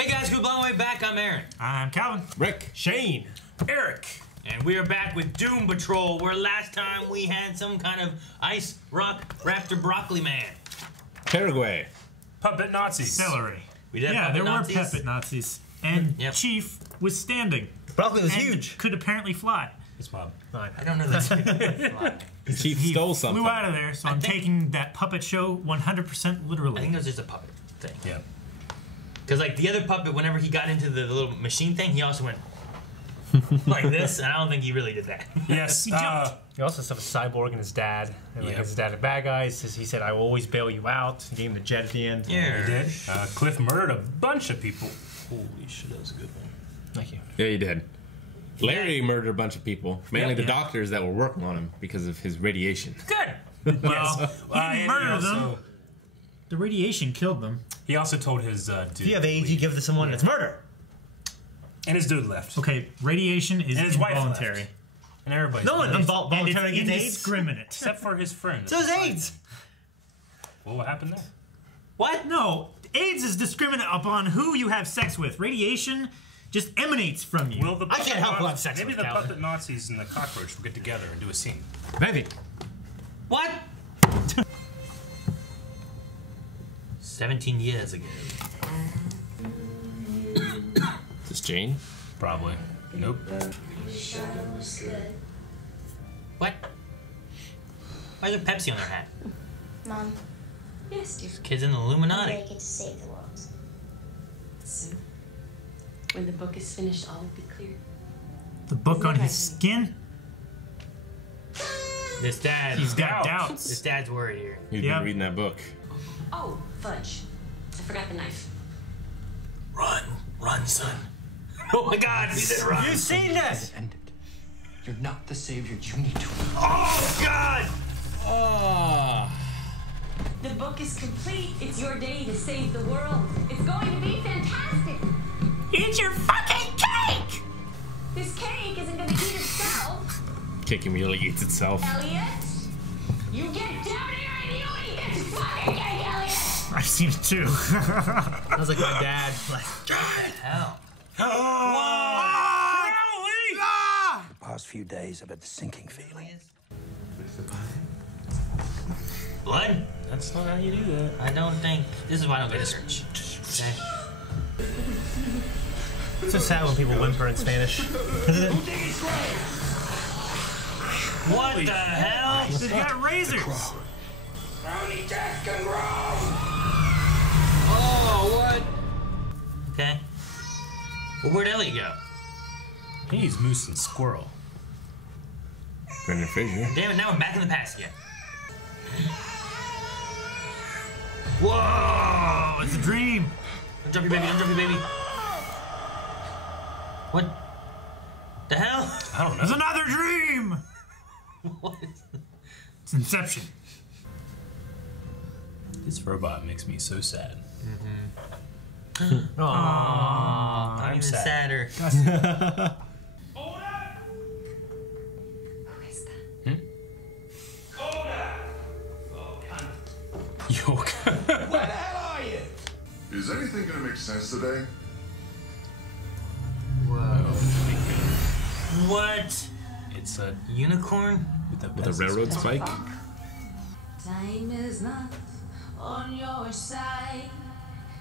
Hey guys, good long way back. I'm Aaron. I'm Calvin. Rick. Shane. Eric. And we are back with Doom Patrol, where last time we had some kind of ice rock raptor broccoli man. Paraguay. Puppet Nazis. Celery. We did there Nazis. were puppet Nazis. And Chief was standing. Broccoli was and huge. Could apparently fly. It's Bob. I don't know that. Chief stole something. Flew out of there, so I'm taking that puppet show 100% literally. I think it was just a puppet thing. Yeah. Because like the other puppet, whenever he got into the little machine thing, he also went like this, and I don't think he really did that. Yes, he jumped. He also saw a cyborg and his dad. And like his dad had bad guys. He said, I will always bail you out. He gave him the jet at the end. Yeah. He did. Cliff murdered a bunch of people. Holy shit, that was a good one. Thank you. Yeah, he did. Larry murdered a bunch of people, mainly the doctors that were working on him because of his radiation. Good. Well, he didn't murder them. The radiation killed them. He also told his dude. If you have AIDS, you give it to someone, it's murder. And his dude left. Okay, radiation is and his involuntary. Wife left. And everybody. No one voluntarily gets AIDS. Indiscriminate. Except for his friend. So is AIDS. Well, what happened there? What? No. AIDS is discriminate upon who you have sex with. Radiation just emanates from you. Well, the I can't help who I have sex maybe with, the Calvin. puppet Nazis and the cockroach will get together and do a scene. Maybe. What? 17 years ago. Is this Jane? Probably. Nope. What? Why is there Pepsi on their hat? Mom. Yes, dear. Kids in the Illuminati. They get to save the world. Soon. When the book is finished, all will be clear. The book on his skin? This dad. He's got doubts. This dad's worried here. He's been reading that book. Oh, fudge. I forgot the knife. Run. Run, son. Oh my God, he said run. You've seen this! You're not the savior you need to. Oh God! The book is complete. It's your day to save the world. It's going to be fantastic. Eat your fucking cake! This cake isn't going to eat itself. Cake really eats itself. Elliot, you get down here and you eat this fucking cake, Elliot. I've seen it too. That was like my dad. Like, Hell. The past few days, I've had the sinking feeling. Blood? That's not how you do that. I don't think. This is why I don't go to church. Okay. it's so sad when people whimper in Spanish. Isn't it? What the hell? He's got razors. Only death can grow. Oh, what? Okay. Well, where'd Elliot go? He's moose and squirrel. Brendan Fraser. Damn it, now I'm back in the past again. Whoa! It's a dream. Don't jump your baby, don't jump your baby. What the hell? I don't know. It's another dream. What? It's Inception. This robot makes me so sad. Aww, I'm even sad. sadder. Who is that? Yoke. Where the hell are you? Is anything gonna make sense today? What? It's a Unicorn? With a railroad spike? Time is not on your side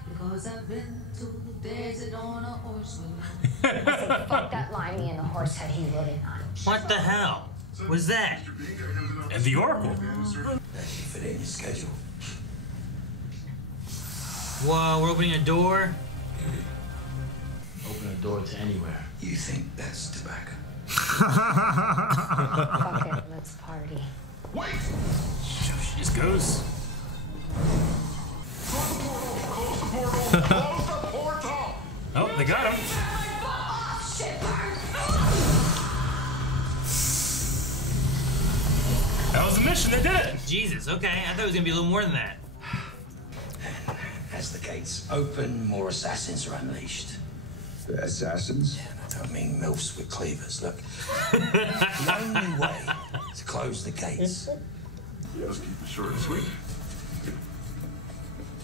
because I've been to the desert on a horse with Fuck that limey and the horse head he rode in on. What the hell was that? and the Oracle. That should fit in your schedule. Whoa, we're opening a door? Open a door to anywhere. You think that's tobacco? Fuck it, let's party. Wait! She just goes. Close the portal! Close the portal! Close the portal! Oh, they got him. That was the mission. They did it. Jesus, okay. I thought it was gonna be a little more than that. As the gates open, more assassins are unleashed. Assassins? Yeah, I don't mean MILFs with cleavers. Look, the only way to close the gates. Yeah, let's keep it short and sweet.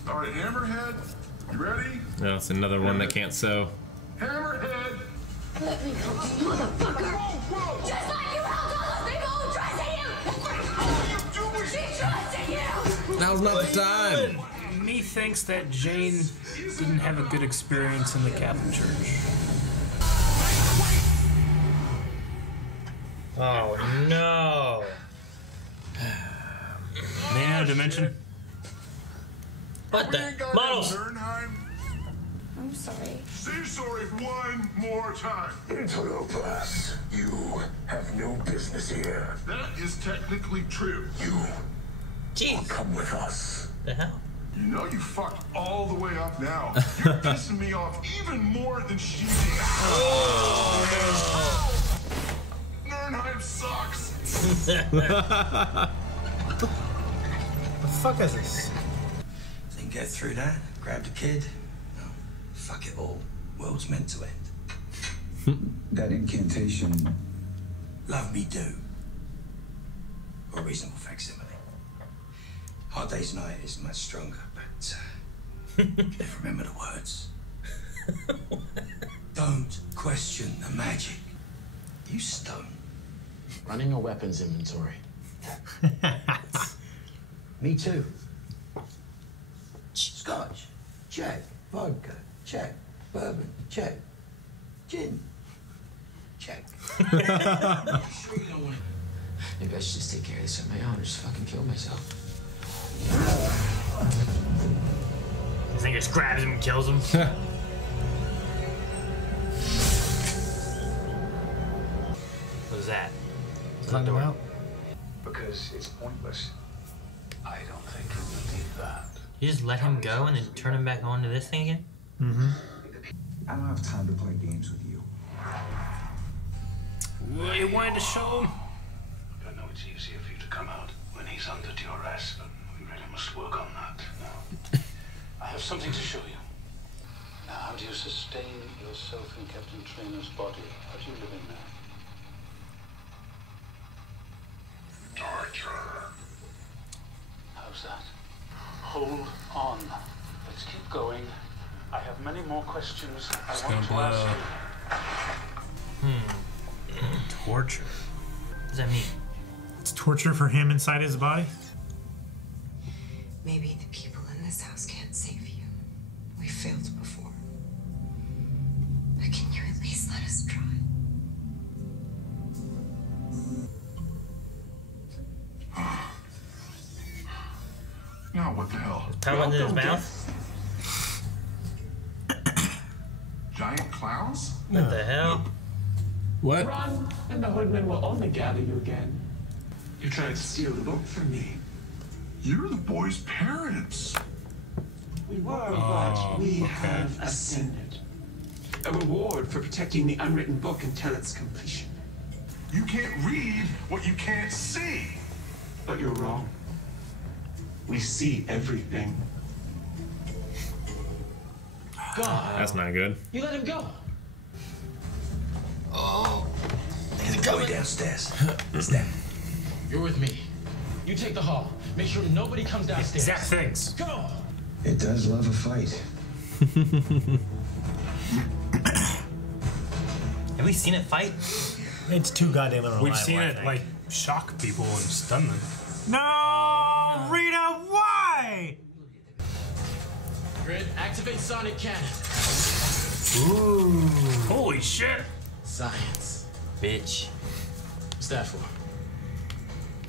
All right, Hammerhead, You ready? No, it's another one that can't sew. Hammerhead! Let me go, you motherfucker! Just like you held all those people who trusted you! She trusted you! That was not the time. Me thinks that Jane didn't have a good experience in the Catholic Church. Oh no! Man out of dimension. What the? Models! I'm sorry. Say sorry one more time. Interlopers, you have no business here. That is technically true. You Jeez, come with us. the hell? You know you fucked all the way up now. You're pissing me off even more than she did. Nernheim sucks. The fuck is this? Didn't get through that. Grabbed a kid. No, fuck it all. World's meant to end. That incantation. Love me do. Or a reasonable facsimile. Hard Day's Night is much stronger, but never remember the words. Don't question the magic. You stone. Running a weapons inventory. Me too. Scotch, check. Vodka, check. Bourbon, check. Gin, check. Sure you don't want to... Maybe I should just take care of this on my own or just fucking kill myself. This thing just grabs him and kills him. What was that? Climb him out. Because it's pointless. I don't think you believe that. You just let him go and then turn him back on to this thing again? Mm-hmm. I don't have time to play games with you. Well, you wanted to show him? I know it's easier for you to come out when he's under duress, but we really must work on that. Now, I have something to show you. Now, how do you sustain yourself in Captain Trainor's body? How do you live in there? Torture. How's that? Hold on. Let's keep going. I have many more questions I want to ask you. Torture. What does that mean? It's torture for him inside his body. Maybe the people in this house can't save you. We failed before. But can you at least let us try? Now what the hell? Power went in his mouth? Giant clowns? What the hell? What? Run, and the hoodman will only gather you again. You tried to steal the book from me. You're the boy's parents. We were, but we have ascended. A reward for protecting the unwritten book until its completion. You can't read what you can't see. But you're wrong. We see everything. God. That's not good. You let him go. Oh. There's a boy downstairs. It's them. You're with me. You take the hall. Make sure nobody comes downstairs. Exact things. Go! It does love a fight. Have we seen it fight? It's too goddamn reliable. We've seen it, like, shock people and stun them. No, Rita, why? Grid, activate sonic cannon. Ooh. Holy shit! Science. Bitch. What's that for?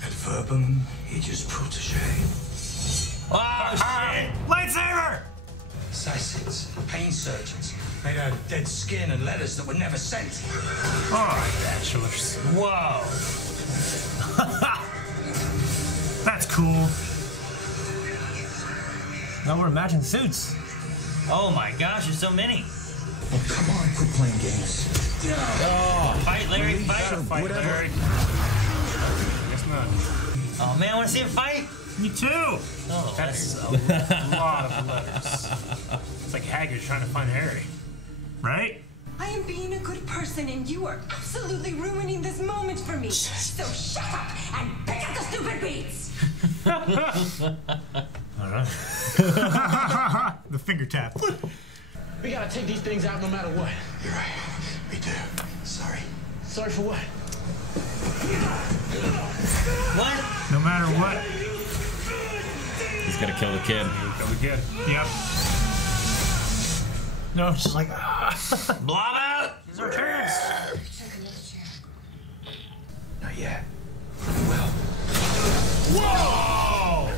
Ad verbum, aegis protege. Oh, shit! Lightsaber! Assassins, pain surgeons, made out of dead skin and letters that were never sent. Alright, bachelors. Whoa. That's cool. Now we're matching suits. Oh my gosh, there's so many. Oh, come on, quit playing games. Oh, fight, Larry, fight. Fight, Larry. Guess not. Oh man, I want to see him fight. Me too. Oh, That's a lot of letters. It's like Hagrid trying to find Harry. Right? I am being a good person and you are absolutely ruining this moment for me. So shut up and pick up the stupid beats! All All right. The finger tap. We gotta take these things out no matter what. You're right. We do. Sorry. Sorry for what? What? No matter what. He's gonna kill the kid. Kill the kid. Yep. No, it's just like Blob out. Here's our chance. Not yet. Whoa!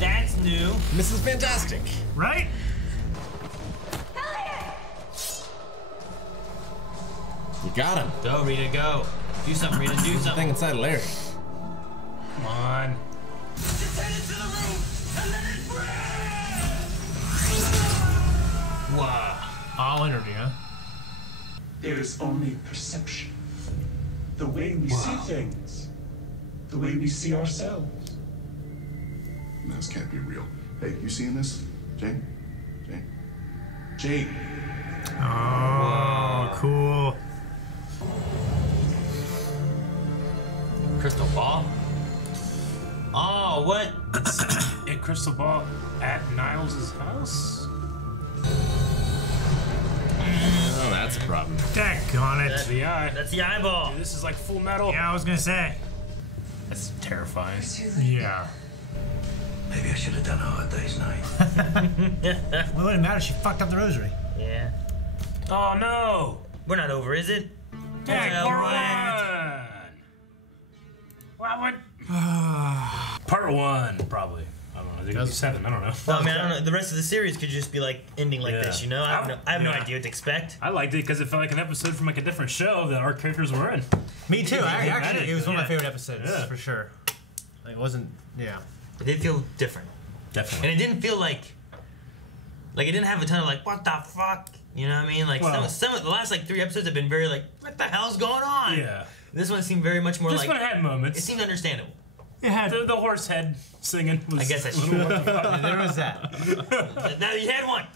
That's new. Mrs. Fantastic. Right? You got him. Go, Rita, go. Do something, Rita, do There's a something. thing inside Larry. come on. Wow. All energy, huh? There is only perception. The way we see things. The way we see ourselves. This can't be real. Hey, you seeing this? Jane? Jane? Jane! Oh, cool. Crystal ball? Oh, what? A crystal ball at Niles' house? Oh, that's a problem. Daggone it. That's The eye. That's the eyeball. Dude, this is like Full Metal. Yeah, I was gonna say. That's terrifying. Yeah. Maybe I should have done a hard day's night. Well, it wouldn't matter. She fucked up the rosary. Yeah. Oh no! We're not over, is it? Part one! Part one, probably. I don't know. I think it'd be 7. I don't know. Well, I mean, I don't know. The rest of the series could just be like ending like Yeah. this, you know? I have no Yeah. idea what to expect. I liked it because it felt like an episode from like a different show that our characters were in. Me too. Actually, it was one of my Yeah. favorite episodes Yeah. for sure. It wasn't. Yeah. It did feel different. Definitely. And it didn't feel like it didn't have a ton of like, what the fuck? You know what I mean? Like Well- some of the last like 3 episodes have been very like, what the hell's going on? Yeah. This one seemed very much more This like one had moments. it seemed understandable. It had. The horse head singing was I guess that's a little true. what the fuck. There was that. Now you had one.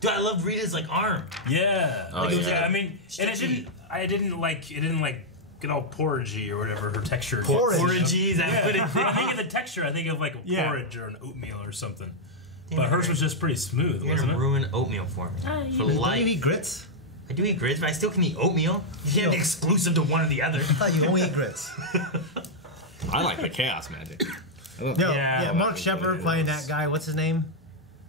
Dude, I loved Rita's like arm. Yeah. Oh, it was yeah. like I mean, and it didn't like get all porridgey or whatever her texture. Porridgeys, I put it. When I think of the texture, I think of like a Yeah. porridge or an oatmeal or something. Damn But it, hers Ray. was just pretty smooth, You're wasn't gonna it? ruin oatmeal for me. For life. Don't you eat grits? I do eat grits, but I still can eat oatmeal. You can't be exclusive to one or the other. I thought you only ate grits. I like the chaos magic. I love No, Yeah. yeah, Mark Shepard playing that guy. What's his name?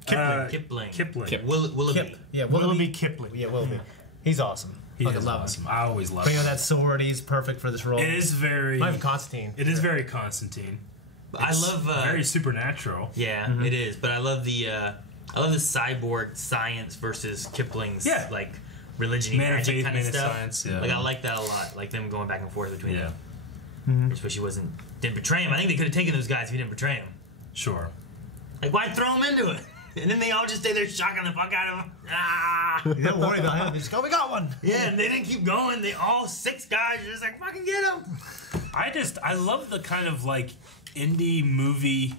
Kipling. Kipling. Kip. Willoughby. Kip. Yeah, Willoughby Kipling. Yeah, Willoughby. He's awesome. He Fucking is love him. awesome. I always love Playing him. on that sword, he's perfect for this role. It is very. Not even Constantine. It is very Constantine. I It's love very supernatural. Yeah, it is. But I love the cyborg science versus Kipling's Yeah. like religion Man of magic faith, kind man of of stuff. science, yeah. Like I like that a lot. Like them going back and forth between Yeah. them. Especially didn't betray him. I think they could have taken those guys if he didn't betray him. Sure. Like why throw him into it? And then they all just stay there shocking the fuck out of him. Ah! You don't worry about him. They just go, we got one. Yeah, and they didn't keep going. They all 6 guys are just like fucking get him. I love the kind of like indie movie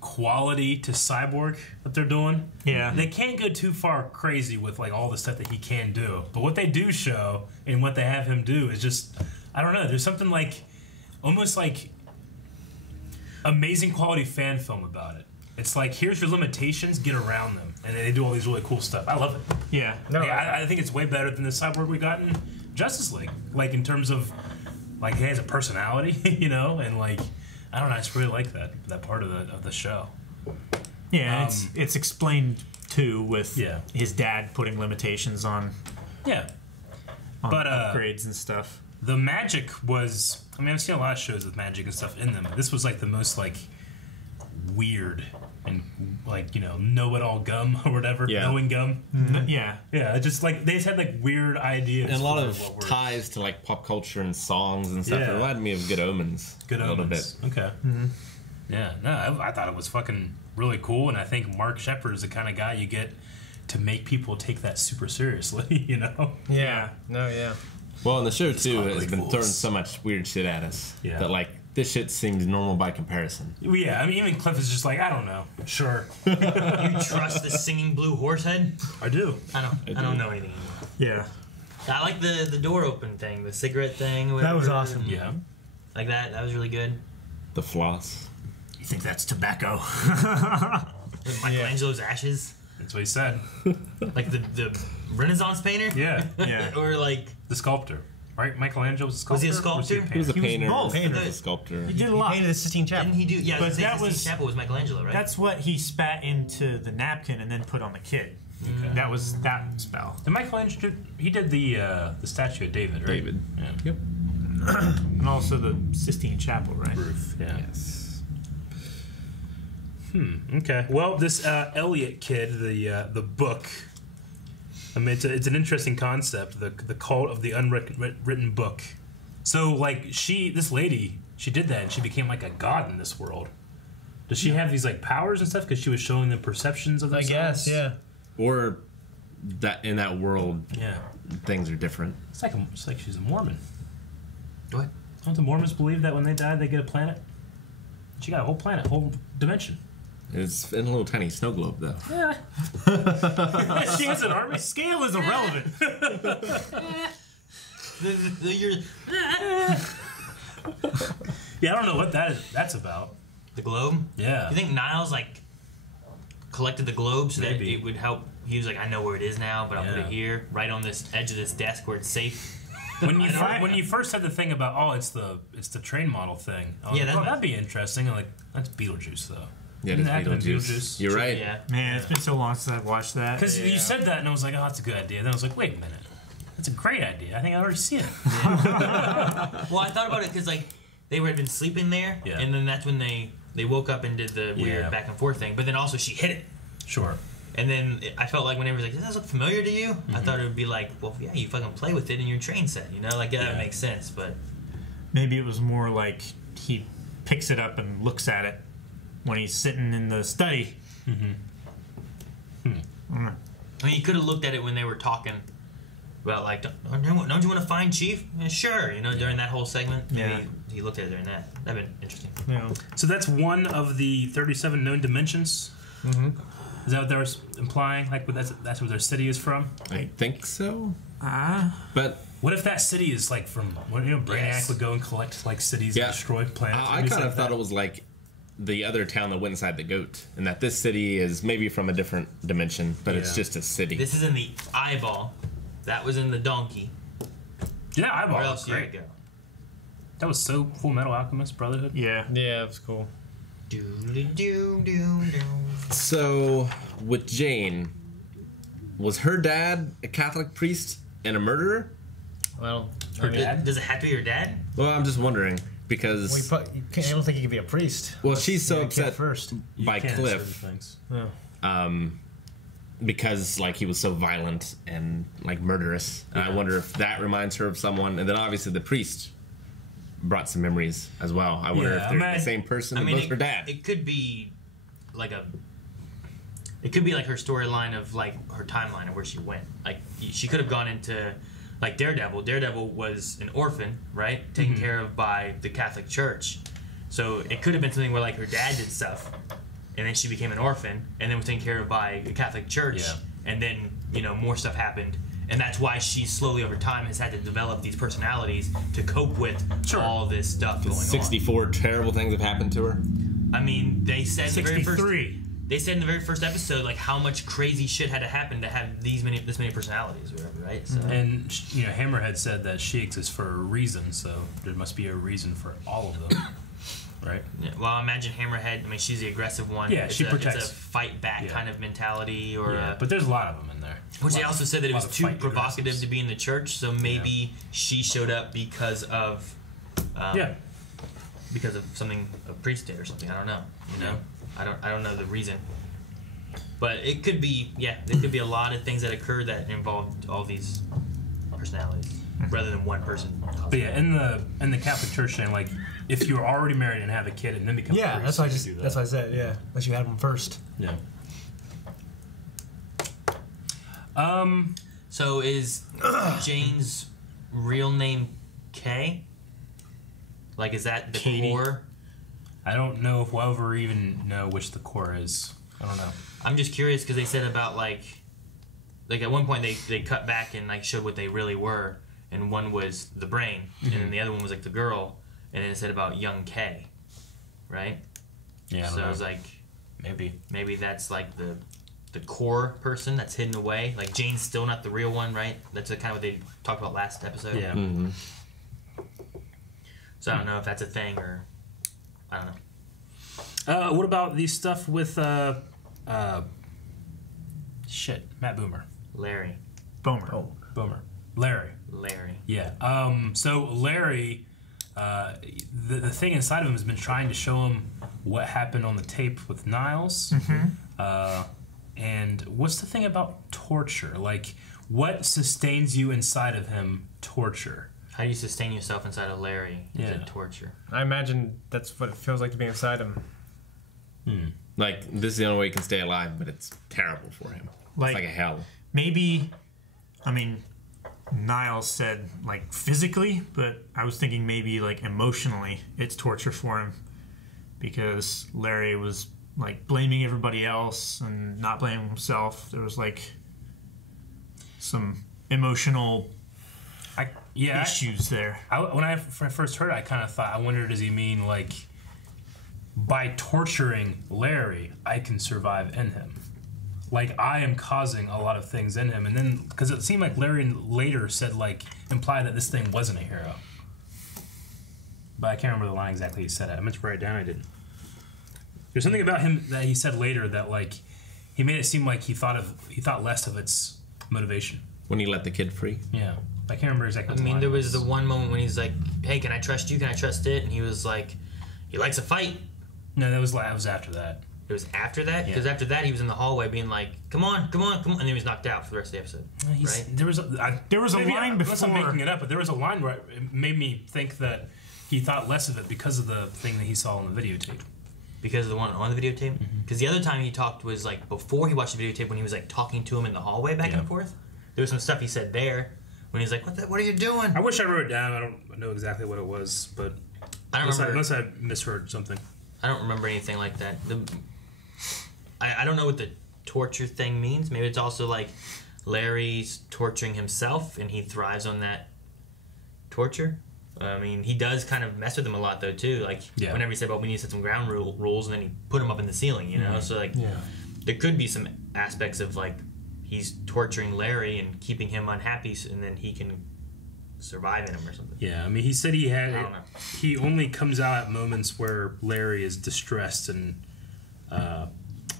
quality to Cyborg that they're doing. Yeah. They can't go too far crazy with like all the stuff that he can do. But what they do show and what they have him do is just I don't know, there's something like almost like amazing quality fan film about it. It's like here's your limitations, get around them. And they do all these really cool stuff. I love it. Yeah. No, I think it's way better than the Cyborg we got in Justice League. Like in terms of like he has a personality, you know, and like I don't know, I just really like that part of the show. Yeah, it's explained too with Yeah. his dad putting limitations on Yeah. but upgrades and stuff. The magic was I mean I've seen a lot of shows with magic and stuff in them. But this was like the most like weird and like, you know, know-it-all gum or whatever. Yeah. Knowing gum. Yeah. Yeah, just like they just had like weird ideas. And a lot for of what were- ties to like pop culture and songs and stuff. Yeah. It reminded me of Good Omens. Good a little Omens. bit. Okay. Yeah, no, I thought it was fucking really cool, and I think Mark Shepard is the kind of guy you get to make people take that super seriously, you know? Yeah. No, yeah. Well, and the show too ugly has been fools. throwing so much weird shit at us Yeah. that like this shit seems normal by comparison. Well, yeah, I mean, even Cliff is just like, I don't know. Sure. You trust the singing blue horse head? I do. I don't know anything anymore. Yeah. I like the door open thing, the cigarette thing. That was whatever. awesome. Yeah. Like that was really good. The floss. You think that's tobacco? With Michelangelo's ashes? That's what he said. Like the Renaissance painter? Yeah. Yeah. Or like... The sculptor. Right? Michelangelo was a sculptor? Was he a sculptor? He was a painter. both. He was a sculptor. He did a lot. Painted the Sistine Chapel. Didn't he do... Yeah, But that Sistine Chapel was Michelangelo, right? That's what he spat into the napkin and then put on the kid. Okay. That was that spell. Did Michelangelo... He did the statue of David, right? David. Yeah. Yep. And also the Sistine Chapel, right? Roof, yeah. Yes. Okay. Well, this Elliot kid, the book. I mean, it's an interesting concept. The cult of the unwritten book. So, like, this lady, she did that, and she became like a god in this world. Does she have these like powers and stuff because she was showing them perceptions of themselves? I guess, yeah. Or that in that world, Yeah. things are different. It's like she's a Mormon. What? Don't the Mormons believe that when they die they get a planet? She got a whole planet, whole dimension. It's in a little tiny snow globe, though. Yeah. She has an army. Scale is irrelevant. Yeah, I don't know what that's about. The globe? Yeah. You think Niles like collected the globe so Maybe. that it would help? He was like, I know where it is now, but I'll put Yeah. it here, right on this edge of this desk where it's safe. When you first said the thing about it's the train model thing, I was Yeah, like, that's- that'd be interesting. I'm like, that's Beetlejuice though. Yeah, Didn't it's that happen in Beetlejuice. You're right. Yeah. Man, it's been so long since I've watched that. Because you said that, and I was like, oh, that's a good idea. And then I was like, wait a minute, that's a great idea. I think I already see it. Well, I thought about it because like they had been sleeping there, Yeah. and then that's when they woke up and did the weird Yeah. back and forth thing. But then also she hit it, Sure. and then I felt like whenever like, does that look familiar to you? I thought it would be like, well, yeah, you fucking play with it in your train set, you know, like that makes sense. But Maybe it was more like he picks it up and looks at it when he's sitting in the study. I mean, you could have looked at it when they were talking about like, don't you want to find Chief? Yeah, sure, you know, during that whole segment. Yeah. Maybe he looked at it during that. That'd been interesting. Yeah. So that's one of the 37 known dimensions. Mm-hmm. Is that what they were implying? Like, that's where their city is from? I think so. But What if that city is like from? Brainiac would go and collect like cities and destroy planets. I kind of thought it was like the other town that went inside the goat, and that this city is maybe from a different dimension, but it's just a city. This is in the eyeball. That was in the donkey. Yeah, that eyeball Where was else you great. go? That was so Full Metal Alchemist Brotherhood. Yeah. Yeah, it was cool. So, with Jane, was her dad a Catholic priest and a murderer? Well, Her dad? Does it have to be your dad? Well, I'm just wondering because I don't think he could be a priest. well, she's so You can't upset first. by You can certain Cliff things. Yeah. because like he was so violent and like murderous. And I wonder if that reminds her of someone. And then obviously the priest brought some memories as well. I wonder Yeah, if they're the same person that was her dad. It could be like it could be like her storyline of like her timeline of where she went. Like she could have gone into like Daredevil. Daredevil was an orphan, right? Taken care of by the Catholic Church. So it could have been something where like her dad did stuff, and then she became an orphan, and then was taken care of by the Catholic Church, and then more stuff happened. And that's why she slowly over time has had to develop these personalities to cope with all this stuff going on. 64 terrible things have happened to her. I mean, they said in the very 63. They said in the very first episode like how much crazy shit had to happen to have this many personalities or whatever, right? So And Hammerhead said that she exists for a reason, so there must be a reason for all of them, right? yeah, well, imagine Hammerhead. I mean, she's the aggressive one. Yeah, she protects. It's a fight back kind of mentality, or but there's a lot of them in there. which they also said that it was too fight provocative aggressives. to be in the church. So maybe she showed up because of because of something a priest did or something. I don't know. I don't know the reason. But it could be, there could be a lot of things that occurred that involved all these personalities, rather than one person. But yeah, in the Catholic Church thing, like if you were already married and have a kid and then become a Yeah, priest, that's you could do that. what I said. Yeah, unless you had one first. Yeah. So is Jane's real name Kay? Like, is that the core? I don't know if we'll ever even know which the core is. I don't know. I'm just curious because they said about like at one point they cut back and like showed what they really were, and one was the brain, and then the other one was like the girl, and then it said about young Kay, right? Yeah. So I was like, maybe that's like the core person that's hidden away. Like Jane's still not the real one, right? That's kind of what they talked about last episode. Yeah. Mm-hmm. So I don't know if that's a thing or I don't know. What about the stuff with Matt Boomer, Larry. Larry. Yeah. So Larry, the thing inside of him has been trying to show him what happened on the tape with Niles. And what's the thing about torture? Like, what sustains you inside of him? Torture. How do you sustain yourself inside of Larry? Is it torture? I imagine that's what it feels like to be inside him. Like, this is the only way he can stay alive, but it's terrible for him. Like, it's like a hell. Maybe, I mean, Niles said, like, physically, but I was thinking maybe, like, emotionally, it's torture for him. Because Larry was, like, blaming everybody else and not blaming himself. There was, like, some emotional issues there. When I first heard it, I kind of thought, I wonder, does he mean, like, by torturing Larry, I can survive in him? Like, I am causing a lot of things in him. And then, because it seemed like Larry later said, like, implied that this thing wasn't a hero. But I can't remember the line exactly he said it. I meant to write it down, I didn't. There's something about him that he said later that, like, he made it seem like he thought less of its motivation. When he let the kid free? Yeah. I can't remember exactly what I the mean, line there was the one moment when he's like, hey, can I trust you? Can I trust it? And he was like, he likes a fight. No, that was after that. It was after that? Yeah. Because after that, he was in the hallway being like, come on. And then he was knocked out for the rest of the episode. Right? There was a line before. Unless I'm making it up, but there was a line where it made me think that he thought less of it because of the thing that he saw on the videotape. Because of the one on the videotape? Because the other time he talked was like before he watched the videotape when he was like talking to him in the hallway back and forth. There was some stuff he said there when he's like, what are you doing? I wish I wrote it down. I don't know exactly what it was, but I don't remember. Unless I misheard something. I don't remember anything like that. I don't know what the torture thing means. Maybe it's also like Larry's torturing himself and he thrives on that torture. I mean, he does kind of mess with him a lot, though, too. Like, whenever he said, well, we need to set some ground rules, and then he put him up in the ceiling, you know? So, like, there could be some aspects of, like, he's torturing Larry and keeping him unhappy, and then he can survive in him or something. Yeah, I mean, he said he only comes out at moments where Larry is distressed and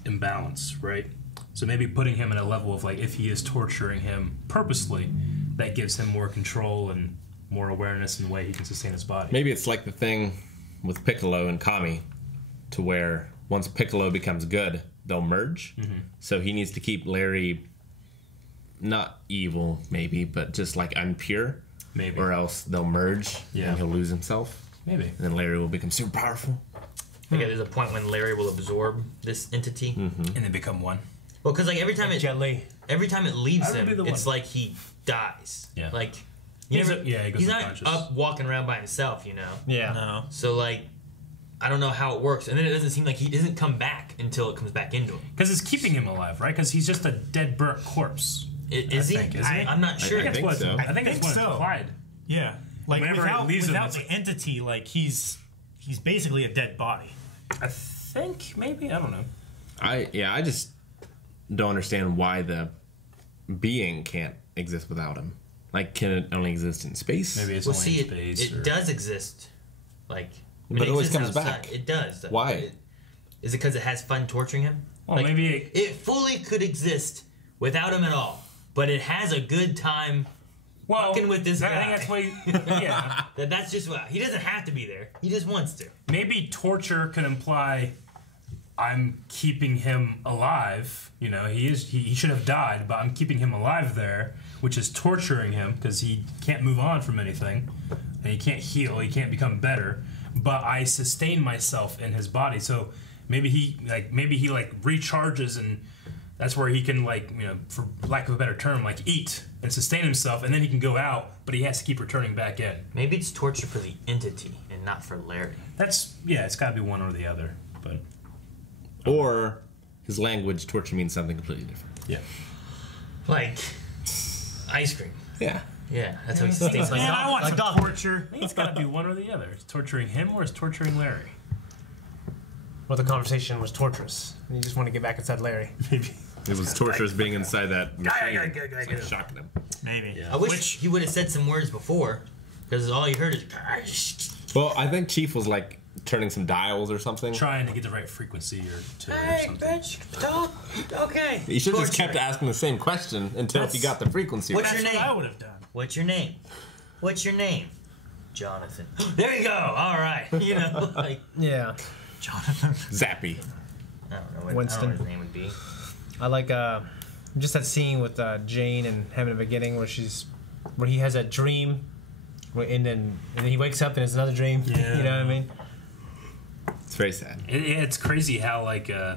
imbalanced, right? So maybe putting him at a level of, like, if he is torturing him purposely, that gives him more control and more awareness in the way he can sustain his body. Maybe it's like the thing with Piccolo and Kami, to where once Piccolo becomes good, they'll merge. So he needs to keep Larry not evil, maybe, but just like unpure. Maybe. Or else they'll merge and he'll lose himself. Maybe. And then Larry will become super powerful. Okay, there's a point when Larry will absorb this entity. And then become one. Well, because like every time it leaves him, it's like he dies. Yeah. Like He goes he's not unconscious. up walking around by himself, you know. Yeah. No. So like, I don't know how it works, and then it doesn't seem like he doesn't come back until it comes back into him. Because it's keeping him alive, right? Because he's just a dead, burnt corpse. Is he? I'm not sure. I think that's what's implied. Yeah. Like Whenever without, it leaves him, without it's the entity, like he's basically a dead body. I think maybe, I don't know. I just don't understand why the being can't exist without him. Like, can it only exist in space? Maybe it's only in space. It does exist. Like, but it always comes back. It does. Why? Is it because it has fun torturing him? Well, like, maybe it fully could exist without him at all, but it has a good time fucking with this guy. I think that's why. Yeah. That's just what he doesn't have to be there. He just wants to. Maybe torture could imply I'm keeping him alive. You know, he should have died, but I'm keeping him alive there, which is torturing him because he can't move on from anything, and he can't heal. He can't become better. But I sustain myself in his body, so maybe he recharges, and that's where he can, like, you know, for lack of a better term, like eat and sustain himself, and then he can go out, but he has to keep returning back in. Maybe it's torture for the entity and not for Larry. It's got to be one or the other, but. Or his language, torture means something completely different. Yeah. Like ice cream. Yeah. Yeah, that's how he sustains Man, I want some torture. I think it's got to be one or the other. It's torturing him or it's torturing Larry. Or the conversation was torturous. And you just want to get back inside Larry. Maybe. It was torturous being inside that machine. It's like shocking him. Maybe. I wish he would have said some words before, because all you heard is. Well, I think Chief was like turning some dials or something. Trying to get the right frequency or to or Hey, something. bitch, talk. Okay. He should have just Torture. kept asking the same question until he got the frequency. What's right. your name? I would have done. What's your name? What's your name? Jonathan. There you go. All right. You know, like Yeah. Jonathan. Zappy. I don't know what, Winston. I don't know what his name would be. I like just that scene with Jane and him in the beginning where he has a dream, and then he wakes up and it's another dream. Yeah. You know what I mean? It's very sad. It's crazy how like they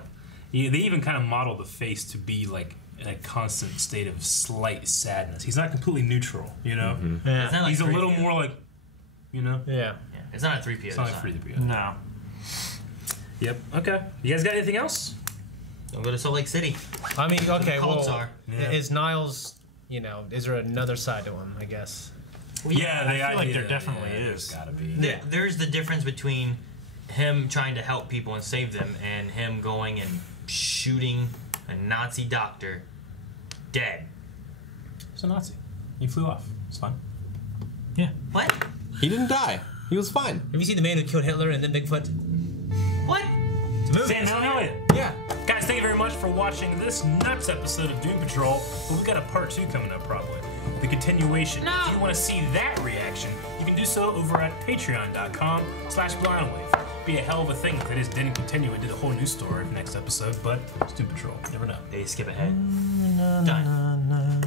even kind of model the face to be like in a constant state of slight sadness. He's not completely neutral, you know. Mm-hmm. Yeah. It's not like He's a 3PO. little more like, you know. Yeah. Yeah. It's not a 3PO. It's not like 3PO. No. Yep. Okay. You guys got anything else? Don't go to Salt Lake City. I mean, okay, cults well, are. Yeah. is Niles, is there another side to him, I guess? Well, Yeah, I feel like there definitely is. There's gotta be. There's the difference between him trying to help people and save them and him going and shooting a Nazi doctor dead. He's a Nazi. He flew off. It's fine. Yeah. What? He didn't die. He was fine. Have you seen The Man Who Killed Hitler and then Bigfoot? What? It's a movie. Sam Elliott. Yeah. Guys, thank you very much for watching this nuts episode of Doom Patrol. But we've got a part 2 coming up probably. The continuation. No. If you want to see that reaction, you can do so over at patreon.com/blindwave. Be a hell of a thing if it is didn't continue and did a whole new story for next episode, but it's Doom Patrol. You never know. They skip ahead. Done.